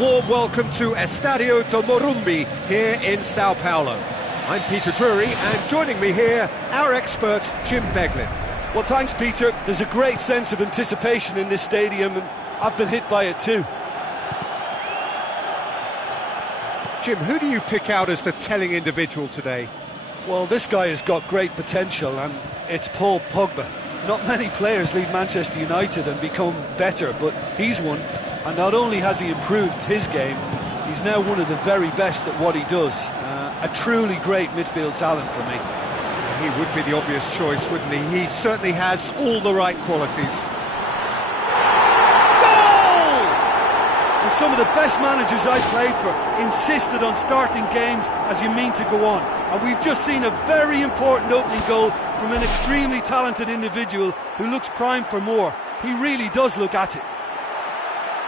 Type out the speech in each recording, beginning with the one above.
Warm welcome to Estadio do Morumbi here in Sao Paulo. I'm Peter Drury, and joining me here, our expert Jim Beglin. Well, thanks, Peter. There's a great sense of anticipation in this stadium, and I've been hit by it too. Jim, who do you pick out as the telling individual today? Well, this guy has got great potential, and it's Paul Pogba. Not many players leave Manchester United and become better, but he's one. And not only has he improved his game, he's now one of the very best at what he does. A truly great midfield talent for me. He would be the obvious choice, wouldn't he? He certainly has all the right qualities. Goal! And some of the best managers I played for insisted on starting games as you mean to go on. And we've just seen a very important opening goal from an extremely talented individual who looks primed for more. He really does look at it.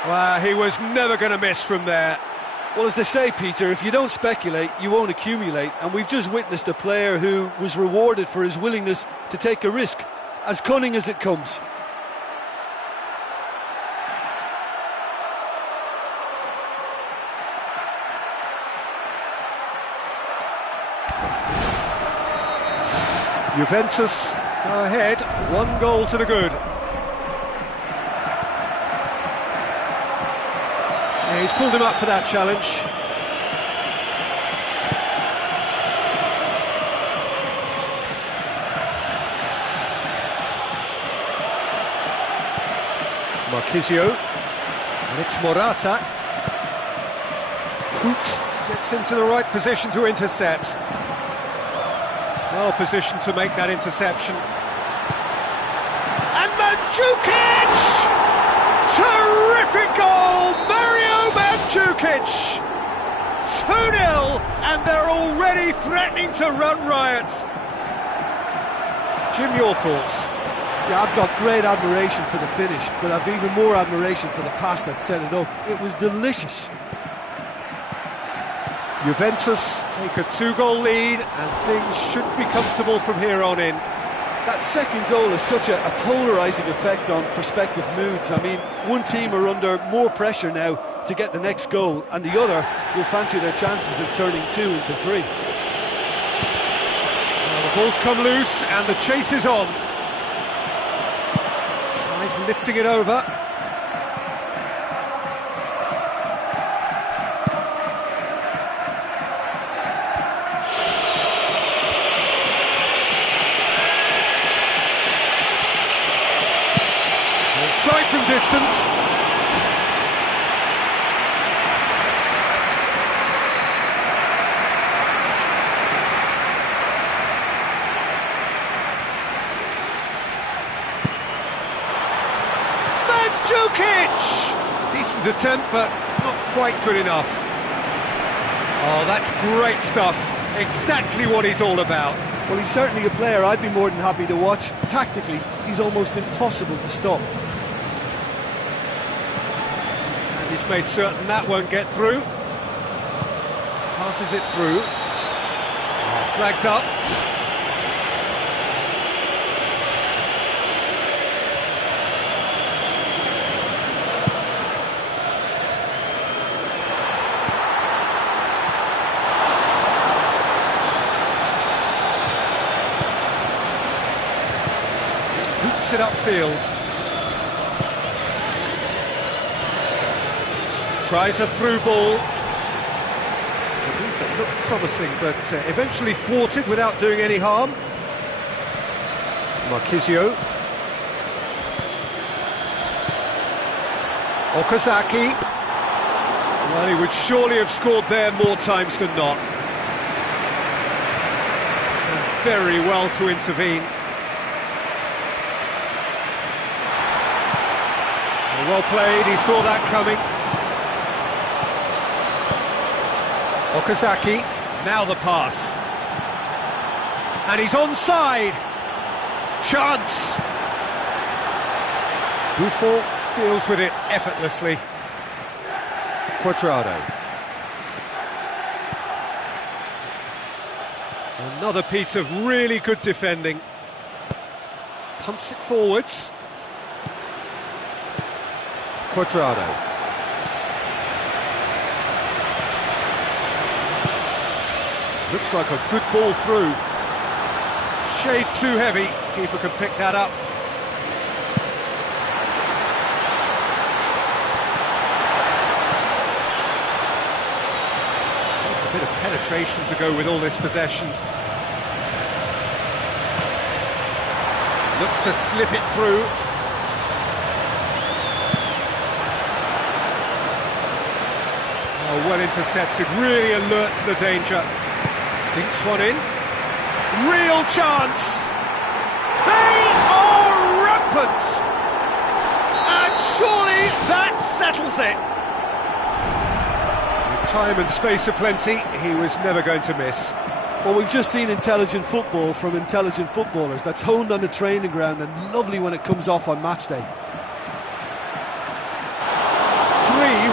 Well, he was never going to miss from there. Well, as they say, Peter, if you don't speculate, you won't accumulate. And we've just witnessed a player who was rewarded for his willingness to take a risk, as cunning as it comes. Juventus go ahead, 1 goal to the good. He's pulled him up for that challenge. Marquisio. And it's Morata. Hoot gets into the right position to intercept. Well positioned to make that interception. And Mandzukic! Terrific goal! Mandzukic! 2-0, and they're already threatening to run riot. Jim, your thoughts? Yeah, I've got great admiration for the finish, but I've even more admiration for the pass that set it up. It was delicious. Juventus take a 2-goal lead, and things should be comfortable from here on in. That second goal has such a polarising effect on prospective moods. I mean, one team are under more pressure now to get the next goal, and the other will fancy their chances of turning 2 into 3. Well, the ball's come loose, and the chase is on. Tries lifting it over. Try from distance. Mandzukic! Decent attempt, but not quite good enough. Oh, that's great stuff. Exactly what he's all about. Well, he's certainly a player I'd be more than happy to watch. Tactically, he's almost impossible to stop. He's made certain that won't get through. Passes it through. Flags up. Hoops it upfield. Tries a through ball. It looked promising, but eventually thwarted without doing any harm. Marquisio. Okazaki. Well, he would surely have scored there more times than not. Done very well to intervene. Well played, he saw that coming. Okazaki, now the pass. And he's onside. Chance. Buffon deals with it effortlessly. Quadrado. Another piece of really good defending. Pumps it forwards. Quadrado. Looks like a good ball through. Shade too heavy. Keeper can pick that up. Needs a bit of penetration to go with all this possession. Looks to slip it through. Oh, well intercepted, really alert to the danger. Dinks one in. Real chance! They are rampant! And surely that settles it! With time and space aplenty, he was never going to miss. Well, we've just seen intelligent football from intelligent footballers. That's honed on the training ground and lovely when it comes off on match day. 3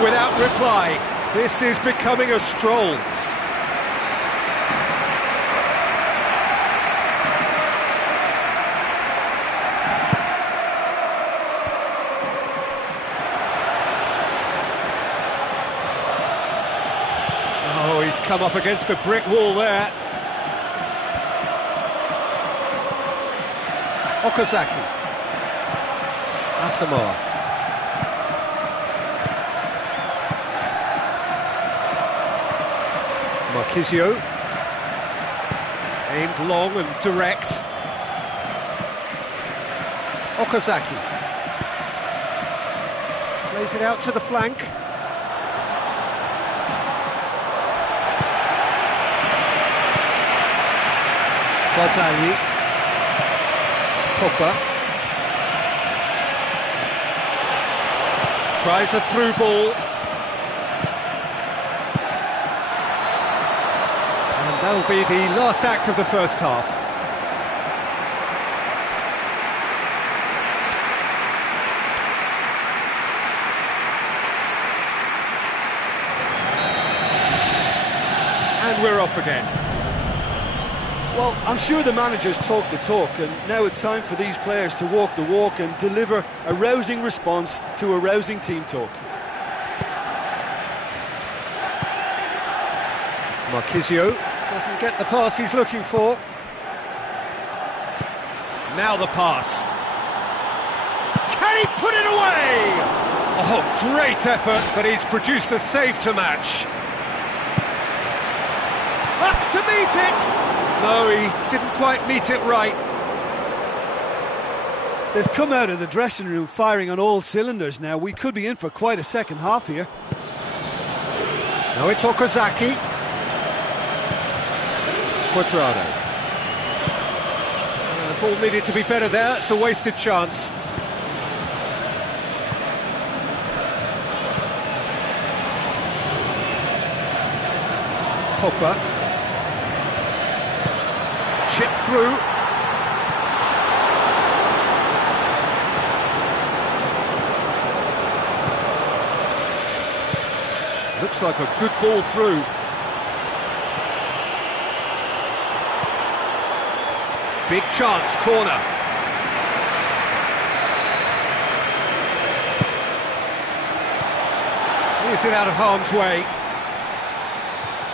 without reply. This is becoming a stroll. Oh, he's come up against a brick wall there. Okazaki. Asamoah. Marquisio. Aimed long and direct. Okazaki. Plays it out to the flank. Ghazali. Pogba. Tries a through ball. And that'll be the last act of the first half. And we're off again. Well, I'm sure the managers talk the talk, and now it's time for these players to walk the walk and deliver a rousing response to a rousing team talk. Marquisio doesn't get the pass he's looking for. Now the pass. Can he put it away? Oh, great effort, but he's produced a save to match. Up to meet it! No, he didn't quite meet it right. They've come out of the dressing room firing on all cylinders now. We could be in for quite a second half here. Now it's Okazaki. Quadrado. The ball needed to be better there, it's a wasted chance. Pogba. Chip through. Looks like a good ball through. Big chance, corner. Clears it out of harm's way.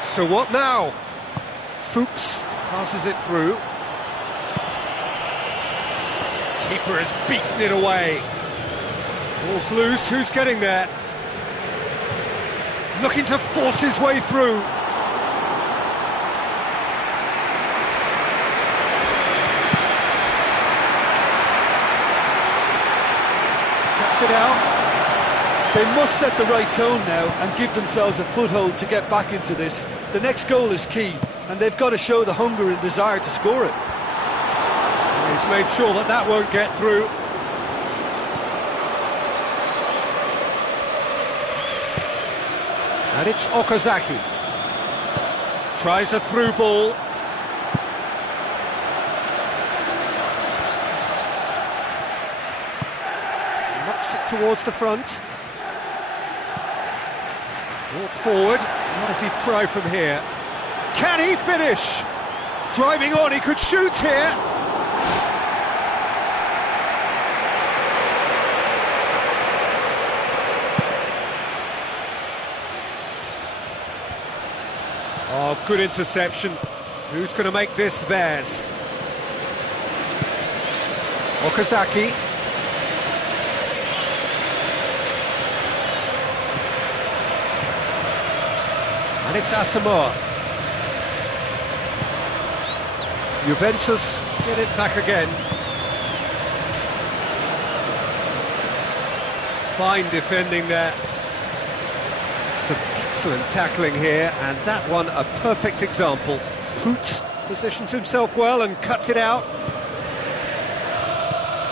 So what now? Fuchs passes it through. Keeper has beaten it away. Ball's loose, who's getting there? Looking to force his way through. Cuts it out. They must set the right tone now and give themselves a foothold to get back into this. The next goal is key, and they've got to show the hunger and desire to score it. He's made sure that that won't get through. And it's Okazaki. Tries a through ball. Knocks it towards the front. Brought forward. What does he try from here? Can he finish? Driving on, he could shoot here. Oh, good interception. Who's going to make this theirs? Okazaki. And it's Asamoah. Juventus get it back again. Fine defending there. Some excellent tackling here, and that one a perfect example. Hoot positions himself well and cuts it out.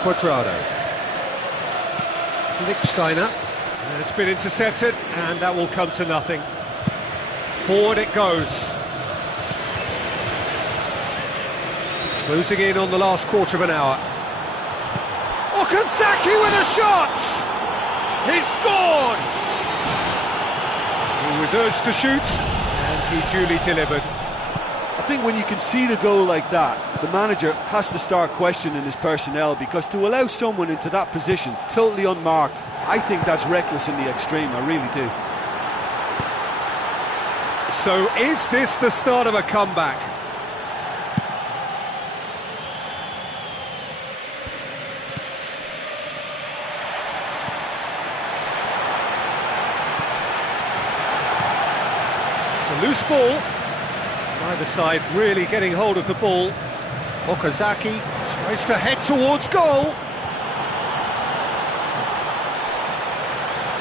Quadrado. Lichtsteiner. And it's been intercepted, and that will come to nothing. Forward it goes. Closing in on the last quarter of an hour. Okazaki with a shot! He scored! He was urged to shoot, and he duly delivered. I think when you concede a goal like that, the manager has to start questioning his personnel, because to allow someone into that position, totally unmarked, I think that's reckless in the extreme, I really do. So is this the start of a comeback? It's a loose ball. Neither side really getting hold of the ball. Okazaki tries to head towards goal.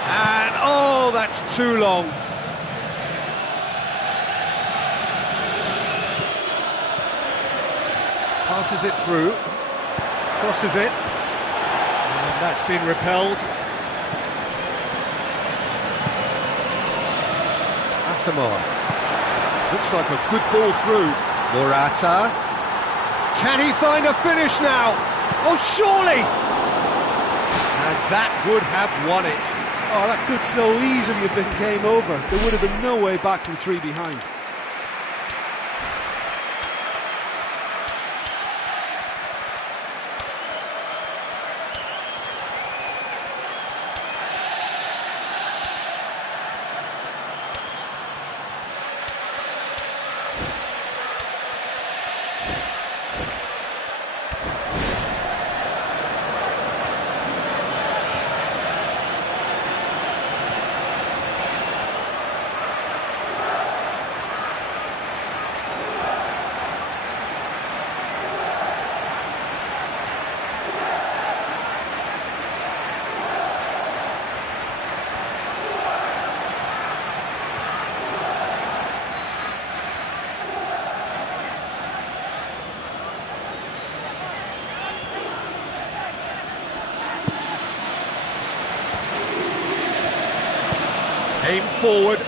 And oh, that's too long. Passes it through, crosses it, and that's been repelled. Asamoah. Looks like a good ball through. Morata. Can he find a finish now? Oh, surely! And that would have won it. Oh, that could so easily have been game over. There would have been no way back from 3 behind. Aim forward.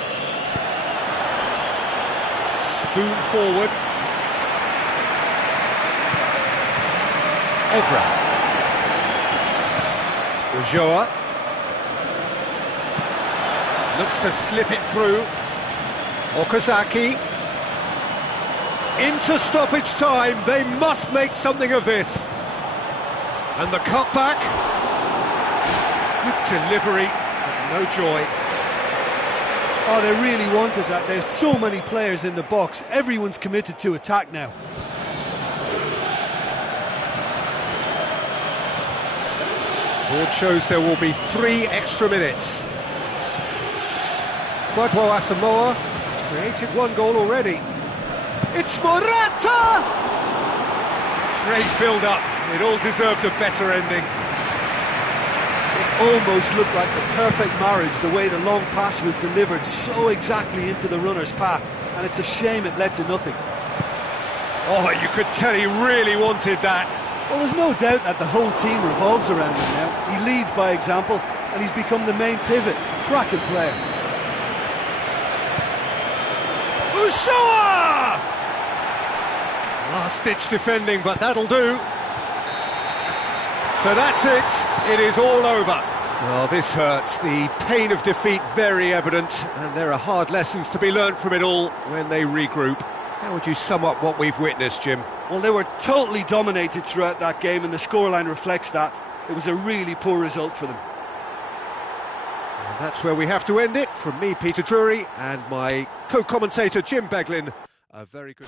Spoon forward. Evra. Ulloa. Looks to slip it through. Okazaki. Into stoppage time. They must make something of this. And the cutback. Good delivery, but no joy. Oh, they really wanted that. There's so many players in the box. Everyone's committed to attack now. Board shows there will be 3 extra minutes. Quadro Asamoah has created 1 goal already. It's Morata! Great build-up. It all deserved a better ending. Almost looked like the perfect marriage, the way the long pass was delivered so exactly into the runner's path, and it's a shame it led to nothing. Oh, you could tell he really wanted that. Well, there's no doubt that the whole team revolves around him now. He leads by example, and he's become the main pivot. Cracking player. Ulloa! Last-ditch defending, but that'll do. So that's it. It is all over. Well, this hurts. The pain of defeat very evident, and there are hard lessons to be learned from it all when they regroup. How would you sum up what we've witnessed, Jim? Well, they were totally dominated throughout that game, and the scoreline reflects that. It was a really poor result for them. And that's where we have to end it. From me, Peter Drury, and my co-commentator, Jim Beglin. A very good...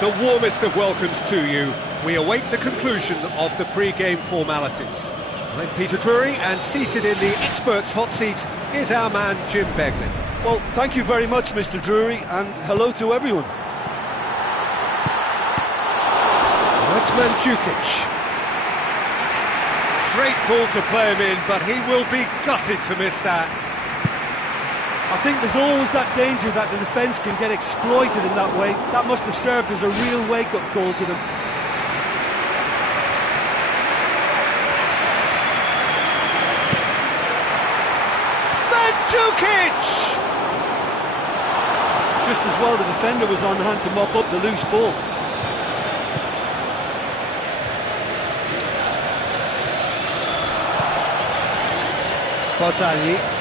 The warmest of welcomes to you. We await the conclusion of the pre-game formalities. I'm Peter Drury, and seated in the experts' hot seat is our man Jim Beglin. Well, thank you very much, Mr. Drury, and hello to everyone. That's Mandzukic. Great ball to play him in, but he will be gutted to miss that. I think there's always that danger that the defence can get exploited in that way. That must have served as a real wake-up call to them. Mandzukic! Just as well the defender was on hand to mop up the loose ball. Barzagli.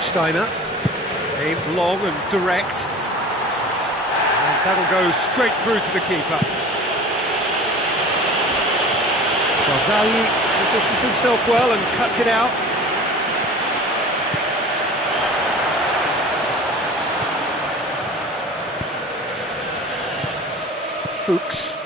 Steiner, aimed long and direct, and that'll go straight through to the keeper. Barzagli positions himself well and cuts it out. Fuchs.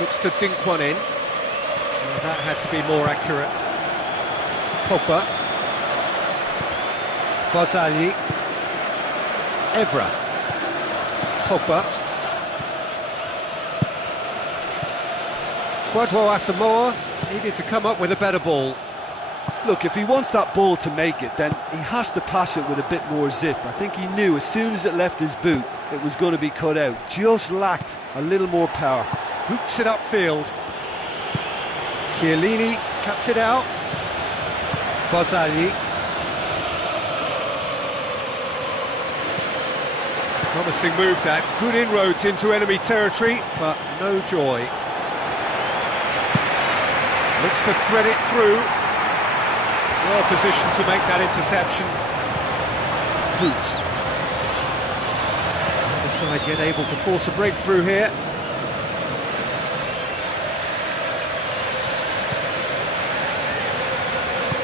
Looks to dink one in. Oh, that had to be more accurate. Pogba. Barzagli. Evra. Pogba. Kwadwo Asamoah needed to come up with a better ball. Look, if he wants that ball to make it, then he has to pass it with a bit more zip. I think he knew as soon as it left his boot, it was going to be cut out. Just lacked a little more power. Boots it upfield. Chiellini cuts it out. Barzagli. Promising move that. Good inroads into enemy territory, but no joy. Looks to thread it through. Well positioned to make that interception. Boots. The side yet able to force a breakthrough here.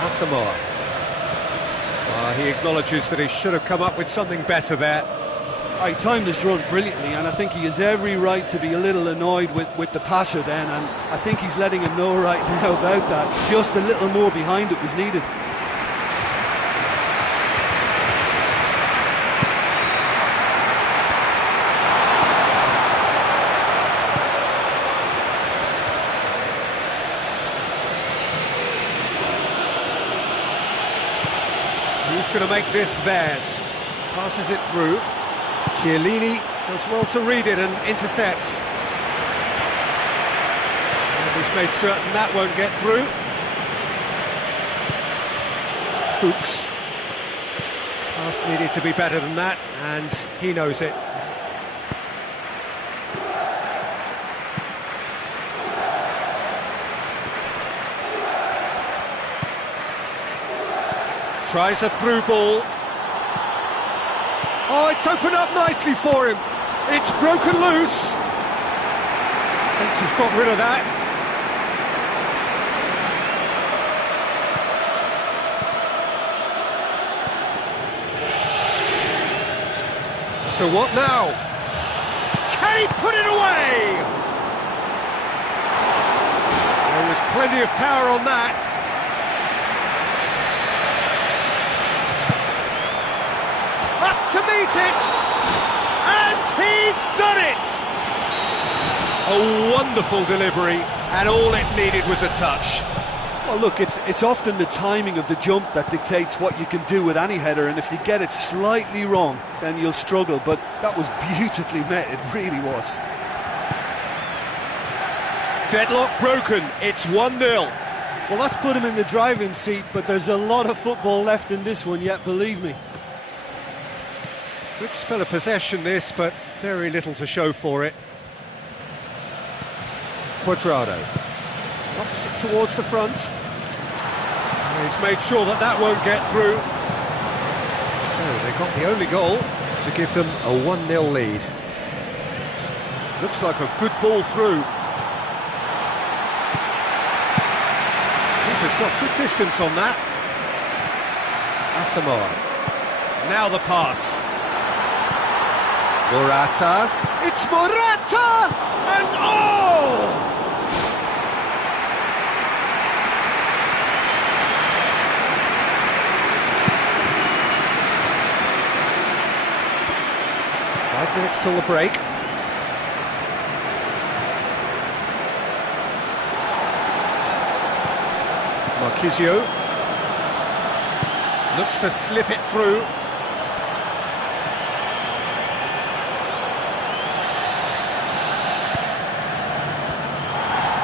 Asamoah. He acknowledges that he should have come up with something better there. He timed this run brilliantly, and I think he has every right to be a little annoyed with the passer then, and I think he's letting him know right now about that. Just a little more behind it was needed. Who's going to make this theirs? Passes it through. Chiellini does well to read it and intercepts. And he's made certain that won't get through. Fuchs Pass needed to be better than that, and he knows it. Tries a through ball. Oh, it's opened up nicely for him. It's broken loose. Thinks he's got rid of that. So what now? Can he put it away? There was plenty of power on that. Up to meet it, and he's done it! A wonderful delivery, and all it needed was a touch. Well, look, it's often the timing of the jump that dictates what you can do with any header, and if you get it slightly wrong, then you'll struggle, but that was beautifully met, it really was. Deadlock broken, it's 1-0. Well, that's put him in the driving seat, but there's a lot of football left in this one yet, believe me. Good spell of possession this, but very little to show for it. Quadrado knocks it towards the front. He's made sure that that won't get through. So they got the only goal to give them a 1-0 lead. Looks like a good ball through. Keeper's got good distance on that. Asamoah. Now the pass. Morata. It's Morata! And oh! Five minutes till the break. Marquisio looks to slip it through.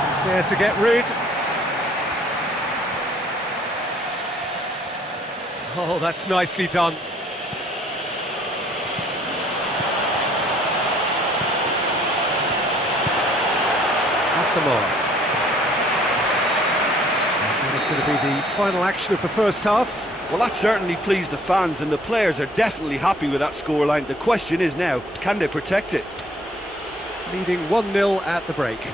He's there to get rid. Oh, that's nicely done. Asamoah. That is going to be the final action of the first half. Well, that certainly pleased the fans, and the players are definitely happy with that scoreline. The question is now, can they protect it? Leading 1-0 at the break.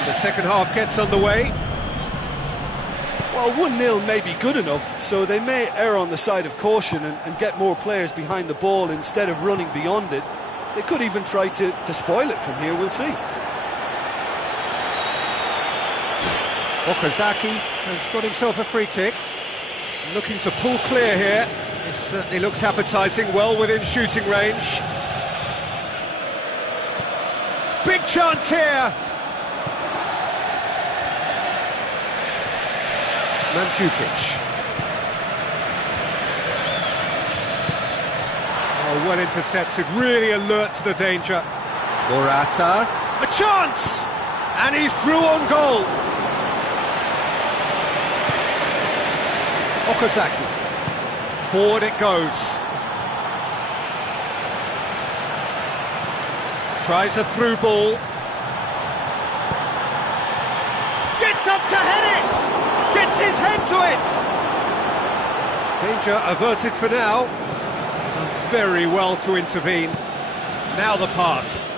And the second half gets underway. Well, 1-0 may be good enough, so they may err on the side of caution and get more players behind the ball instead of running beyond it. They could even try to spoil it from here, we'll see. Okazaki has got himself a free kick. Looking to pull clear here. This certainly looks appetising, well within shooting range. Big chance here! Mandzukic. Oh, well intercepted, really alert to the danger. Morata. A chance! And he's through on goal. Okazaki. Forward it goes. Tries a through ball. Gets up to head it! Gets his head to it! Danger averted for now. Done very well to intervene. Now the pass.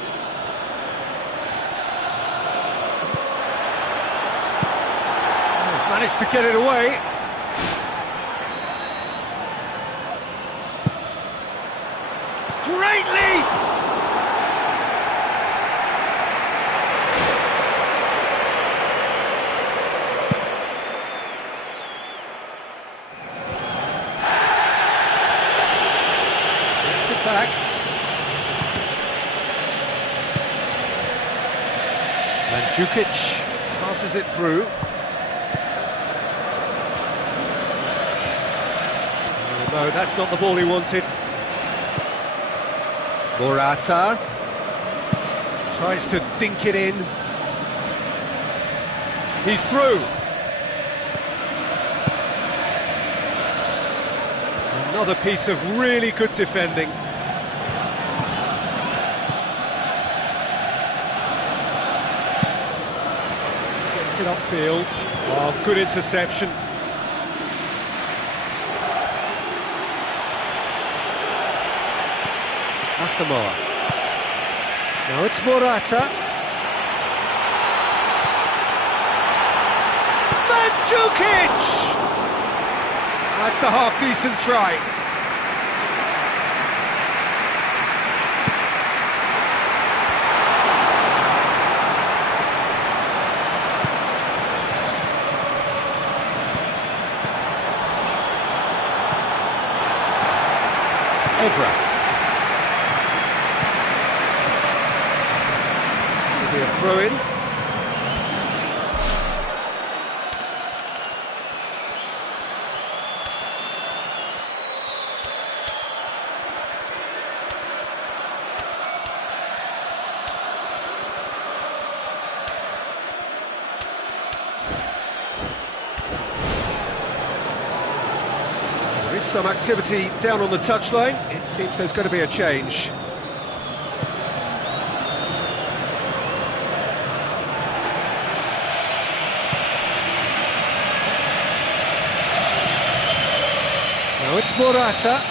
Managed to get it away. Great leap! Gets it back. Mandzukic passes it through. Oh, no, that's not the ball he wanted. Morata tries to dink it in. He's through. Another piece of really good defending. Gets it upfield. Oh, good interception. Asamoah. Now it's Morata. Mandzukic! That's a half-decent try. Evra. It'll be a throw-in. There is some activity down on the touchline. It seems there's going to be a change. Now it's Morata.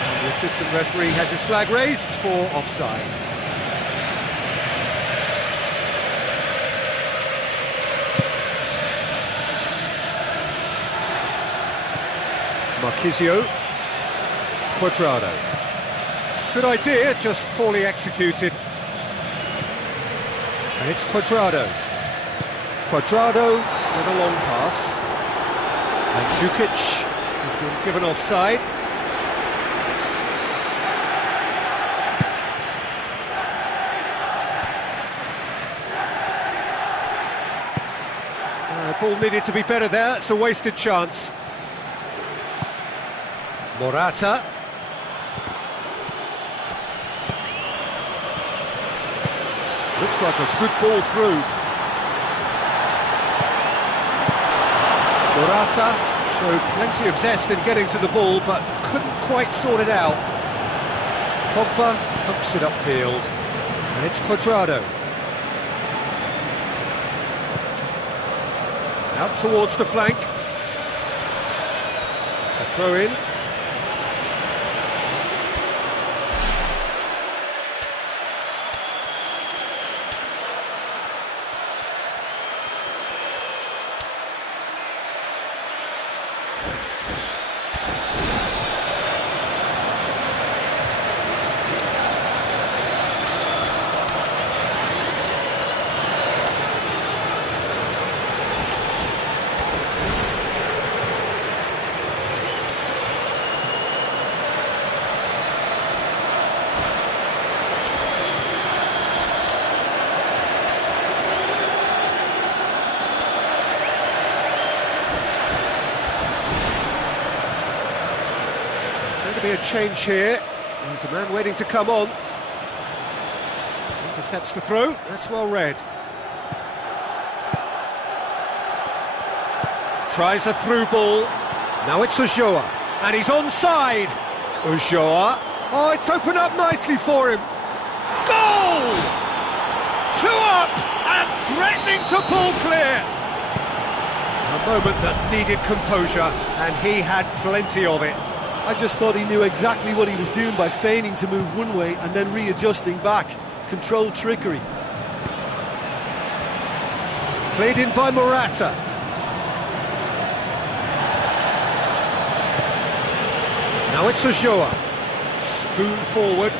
And the assistant referee has his flag raised for offside. Marquisio. Cuadrado. Good idea, just poorly executed. And it's Cuadrado. Cuadrado with a long pass. Mandzukic has been given offside. Ball needed to be better there, it's a wasted chance. Morata. Looks like a good ball through. Morata showed plenty of zest in getting to the ball, but couldn't quite sort it out. Pogba pumps it upfield, and it's Cuadrado. Out towards the flank. It's a throw-in. Be a change here. There's a man waiting to come on. Intercepts the throw. That's well read. Tries a through ball. Now it's Ulloa, and he's onside. Ulloa. Oh, it's opened up nicely for him. Goal! 2 up and threatening to pull clear. A moment that needed composure, and he had plenty of it. I just thought he knew exactly what he was doing by feigning to move one way and then readjusting back. Controlled trickery. Played in by Morata. Now it's Ulloa. Spoon forward.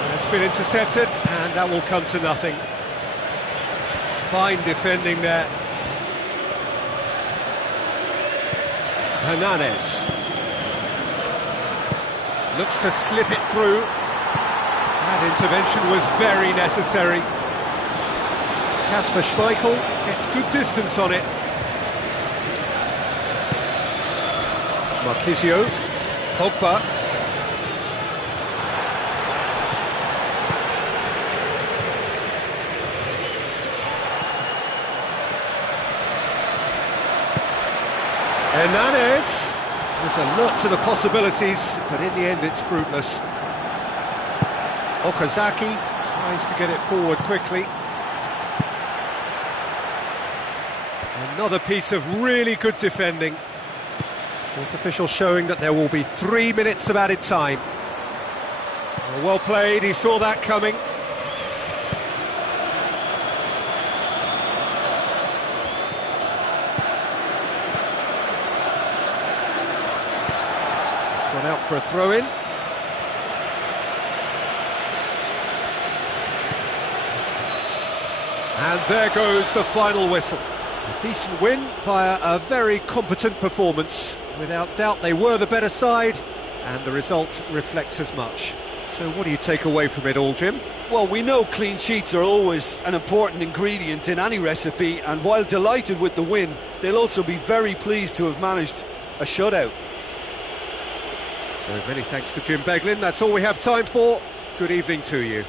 And it's been intercepted, and that will come to nothing. Fine defending there. Hernandez looks to slip it through. That intervention was very necessary. Kasper Schmeichel gets good distance on it. Marquisio, Pogba. Hernandez. There's a lot to the possibilities, but in the end it's fruitless. Okazaki tries to get it forward quickly. Another piece of really good defending. Fourth official showing that there will be 3 minutes of added time. Well played, he saw that coming. It's gone out for a throw-in. And there goes the final whistle. A decent win via a very competent performance. Without doubt they were the better side, and the result reflects as much. So what do you take away from it all, Jim? Well, we know clean sheets are always an important ingredient in any recipe, and while delighted with the win, they'll also be very pleased to have managed a shutout. So many thanks to Jim Beglin. That's all we have time for. Good evening to you.